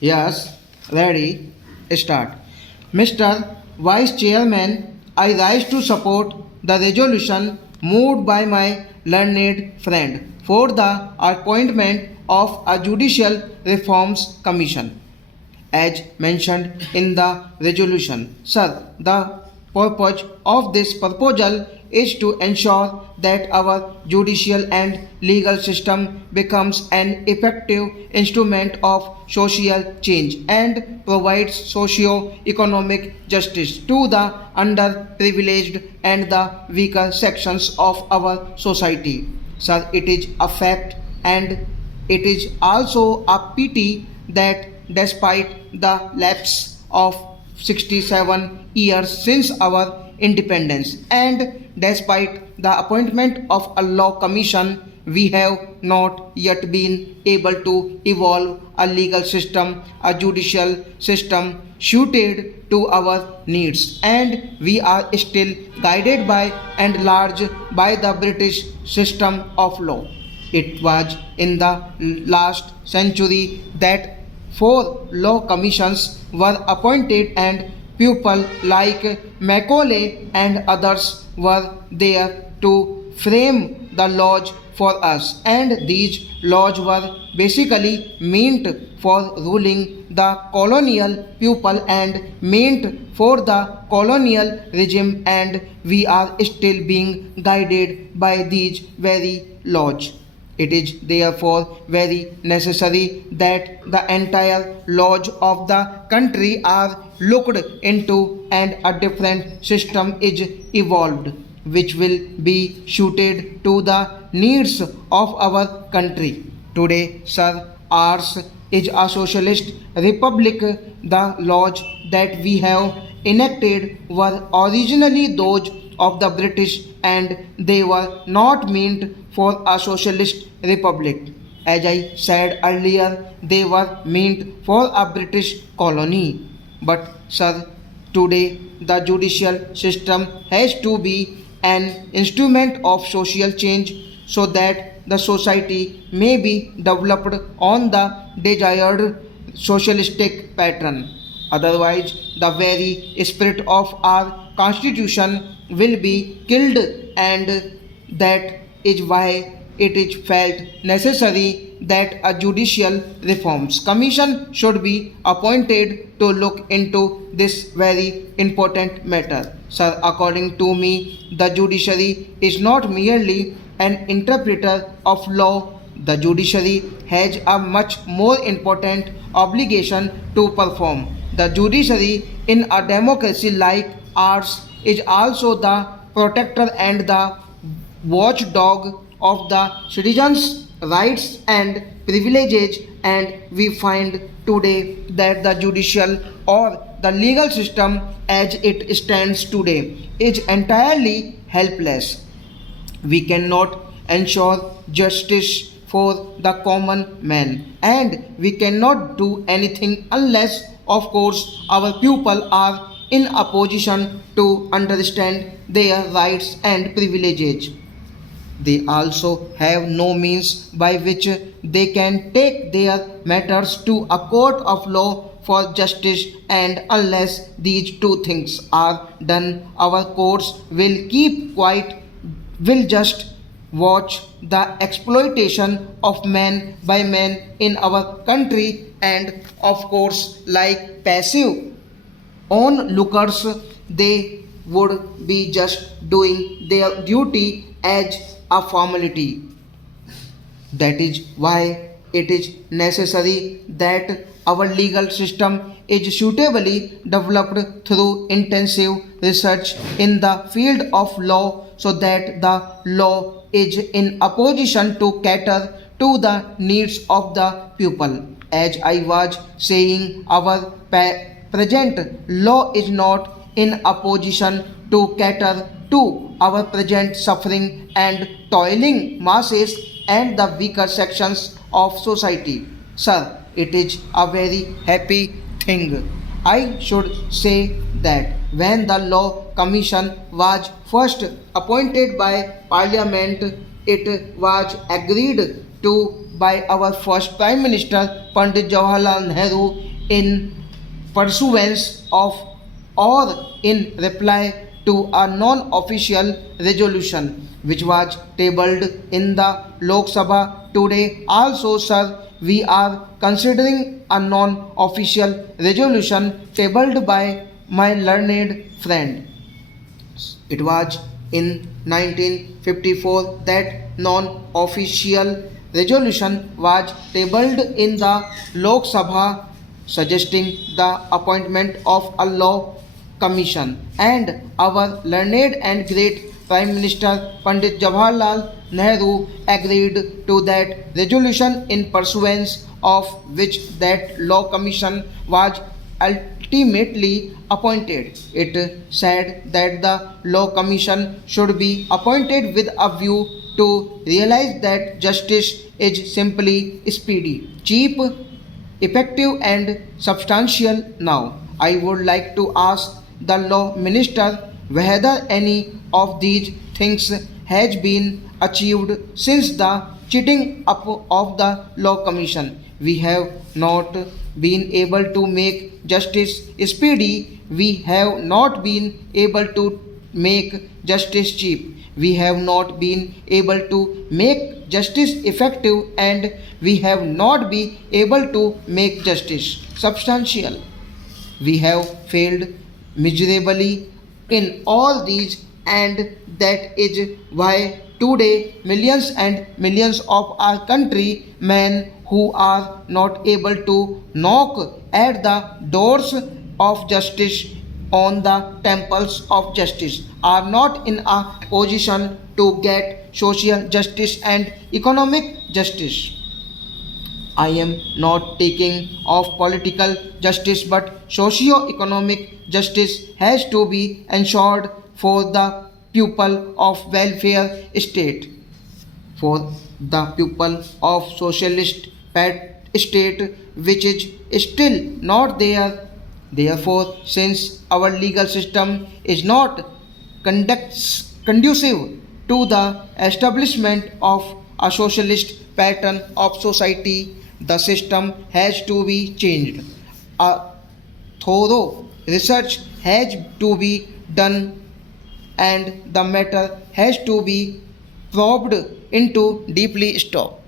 Yes, ready, start. Mr. Vice Chairman, I rise to support the resolution moved by my learned friend for the appointment of a Judicial Reforms Commission as mentioned in the resolution. Sir, the purpose of this proposal is to ensure that our judicial and legal system becomes an effective instrument of social change and provides socio-economic justice to the underprivileged and the weaker sections of our society. Sir, it is a fact and it is also a pity that despite the lapse of 67 years since our independence and despite the appointment of a law commission, we have not yet been able to evolve a legal system, a judicial system suited to our needs, and we are still guided by and large by the British system of law. It was in the last century that four law commissions were appointed and people like Macaulay and others were there to frame the laws for us, and these laws were basically meant for ruling the colonial people and meant for the colonial regime, and we are still being guided by these very laws. It is therefore very necessary that the entire laws of the country are looked into and a different system is evolved which will be suited to the needs of our country. Today, sir, ours is a socialist republic. The laws that we have enacted were originally those of the British and they were not meant for a socialist republic. As I said earlier, they were meant for a British colony. But, sir, today the judicial system has to be an instrument of social change so that the society may be developed on the desired socialistic pattern. Otherwise, the very spirit of our constitution will be killed, and that is why it is felt necessary that a judicial reforms commission should be appointed to look into this very important matter. Sir, according to me, the judiciary is not merely an interpreter of law. The judiciary has a much more important obligation to perform. The judiciary in a democracy like ours is also the protector and the watchdog of the citizens' rights and privileges, and we find today that the judicial or the legal system as it stands today is entirely helpless. We cannot ensure justice for the common man, and we cannot do anything unless, of course, our people are in a position to understand their rights and privileges. They also have no means by which they can take their matters to a court of law for justice, and unless these two things are done, our courts will keep quiet, will just watch the exploitation of man by man in our country, and of course, like passive onlookers, they would be just doing their duty as a formality. That is why it is necessary that our legal system is suitably developed through intensive research in the field of law so that the law is in a position to cater to the needs of the people. As I was saying, our present law is not in a position to cater to our present suffering and toiling masses and the weaker sections of society. Sir, it is a very happy thing. I should say that when the Law Commission was first appointed by Parliament, it was agreed to by our first Prime Minister Pandit Jawaharlal Nehru in pursuance of or in reply to a non-official resolution which was tabled in the Lok Sabha today. Also, sir, we are considering a non-official resolution tabled by my learned friend. It was in 1954 that non-official resolution was tabled in the Lok Sabha suggesting the appointment of a law commission, and our learned and great Prime Minister Pandit Jawaharlal Nehru agreed to that resolution, in pursuance of which that law commission was ultimately appointed. It said that the law commission should be appointed with a view to realize that justice is simply speedy, cheap, effective and substantial. Now, I would like to ask the law minister whether any of these things has been achieved since the cheating up of the law commission. We have not been able to make justice speedy. We have not been able to make justice cheap. We have not been able to make justice effective, and we have not been able to make justice substantial. We have failed miserably in all these, and that is why today millions and millions of our countrymen who are not able to knock at the doors of justice on the temples of justice are not in a position to get social justice and economic justice. I am not taking of political justice, but socio-economic justice has to be ensured for the pupil of welfare state, for the pupil of socialist state, which is still not there. Therefore, since our legal system is not conducive to the establishment of a socialist pattern of society, the system has to be changed. A thorough research has to be done, and the matter has to be probed into deeply. Stop.